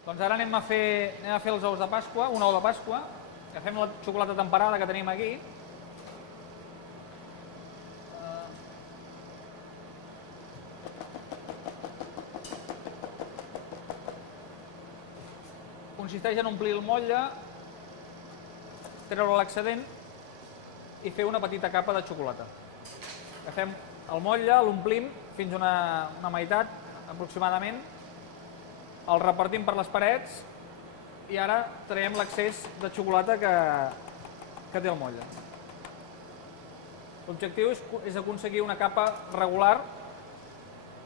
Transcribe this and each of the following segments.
Doncs ara anem a fer els ous de Pasqua, un ou de Pasqua. Agafem la xocolata temperada que tenim aquí. Consisteix en omplir el motlle, treure l'excedent i fer una petita capa de xocolata. Agafem el motlle, l'omplim fins a una meitat aproximadament, el repartim per les parets i ara traiem l'excés de xocolata que té el motlle. L'objectiu és aconseguir una capa regular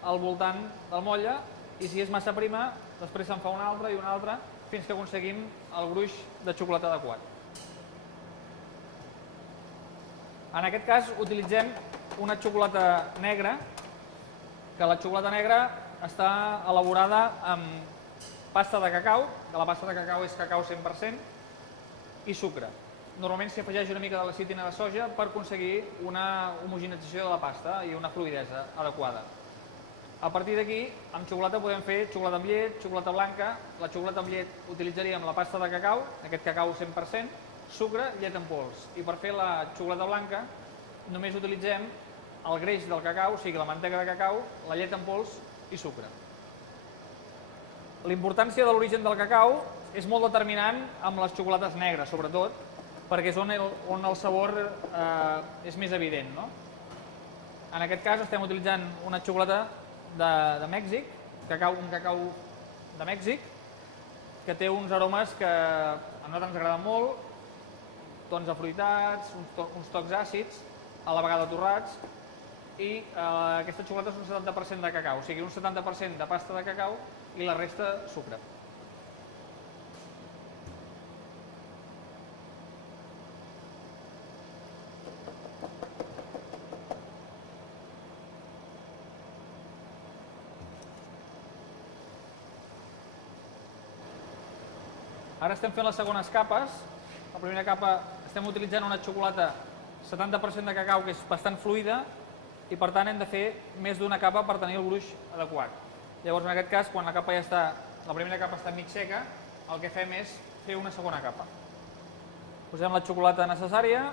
al voltant del motlle i si és massa prima, després se'n fa una altra i una altra fins que aconseguim el gruix de xocolata adequat. En aquest cas utilitzem una xocolata negra, que la xocolata negra està elaborada amb pasta de cacau, que la pasta de cacau és cacau 100%, i sucre. Normalment s'hi afegeix una mica de lecitina de soja per aconseguir una homogenització de la pasta i una fluïdesa adequada. A partir d'aquí, amb xocolata podem fer xocolata amb llet, xocolata blanca. La xocolata amb llet utilitzaríem la pasta de cacau, aquest cacau 100%, sucre, llet en pols. I per fer la xocolata blanca només utilitzem el greix del cacau, o sigui la mantega de cacau, la llet en pols i sucre. L'importància de l'origen del cacau és molt determinant amb les xocolates negres, sobretot, perquè és on el sabor és més evident, no? En aquest cas estem utilitzant una xocolata de Mèxic, un cacau de Mèxic, que té uns aromes que a nosaltres ens agraden molt, tons afruitats, uns tocs àcids, a la vegada torrats, i aquesta xocolata és un 70% de cacau, o sigui un 70% de pasta de cacau i la resta sucre. Ara estem fent les segones capes. La primera capa estem utilitzant una xocolata 70% de cacau que és bastant fluida i per tant hem de fer més d'una capa per tenir el gruix adequat. Llavors en aquest cas, quan la primera capa està mig seca, el que fem és fer una segona capa. Posem la xocolata necessària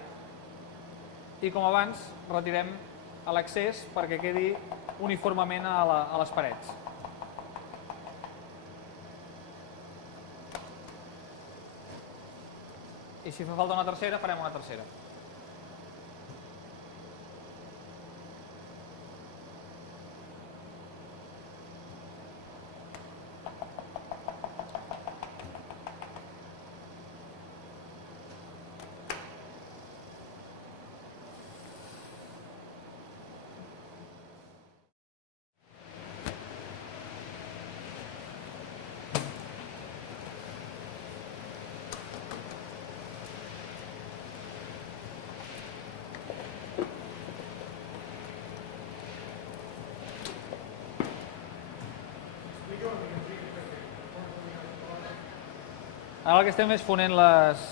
i com abans retirem l'excés perquè quedi uniformement a les parets. I si fa falta una tercera, farem una tercera. Ara el que estem és fonent les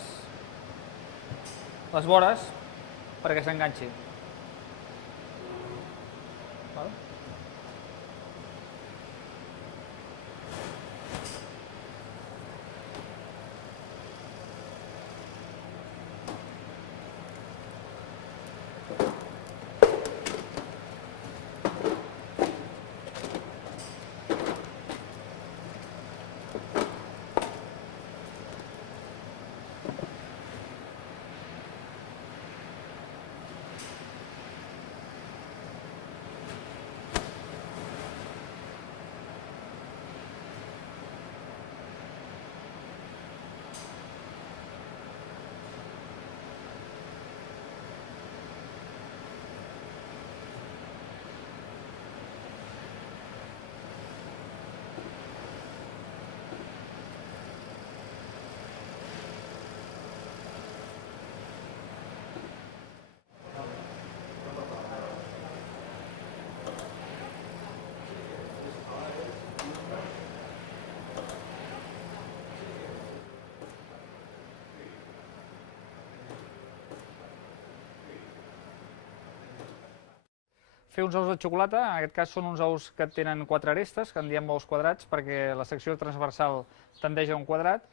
vores perquè s'enganxi. fer uns ous de xocolata, en aquest cas són uns ous que tenen 4 arestes, que en diem ous quadrats, perquè la secció transversal tendeix a un quadrat.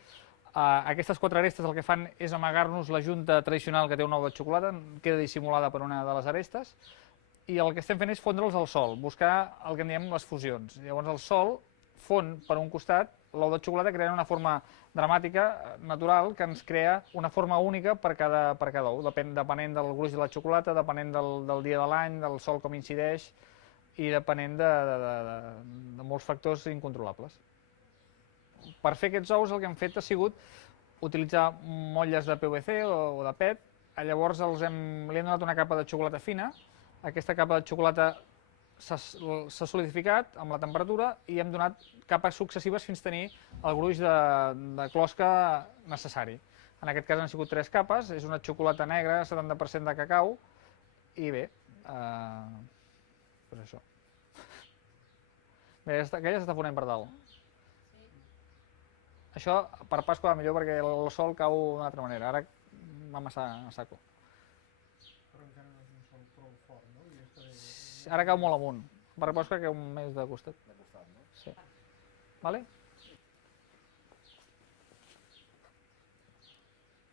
Aquestes 4 arestes el que fan és amagar-nos la junta tradicional que té un ou de xocolata, queda dissimulada per una de les arestes, i el que estem fent és fondre'ls al sol, buscar el que en diem les fusions. Llavors el sol fon per un costat l'ou de xocolata creant una forma dramàtica, natural, que ens crea una forma única per cada ou, depenent del gruix de la xocolata, depenent del dia de l'any, del sol com incideix i depenent de molts factors incontrolables. Per fer aquests ous el que hem fet ha sigut utilitzar motlles de PVC o de PET, llavors li hem donat una capa de xocolata fina, aquesta capa de xocolata s'ha solidificat amb la temperatura i hem donat capes successives fins a tenir el gruix de closca necessari. En aquest cas han sigut 3 capes, és una xocolata negra, 70% de cacau, i bé, doncs això. Bé, aquella s'està fonent per dalt. Això per Pasqua va millor perquè el sol cau d'una altra manera, ara va massa a saco. Però encara no és un sol prou fort, no? Ara cau molt amunt, per Pasqua cau més de costat. De costat, no? Sí. ¿Vale?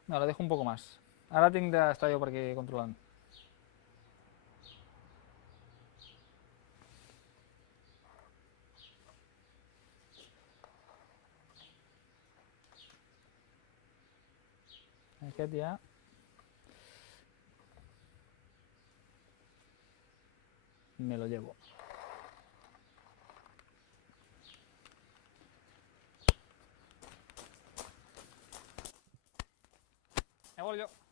No, la dejo un poco más. Ahora tengo de estar yo por aquí controlando. Aquest ja... me lo llevo. Me voy yo.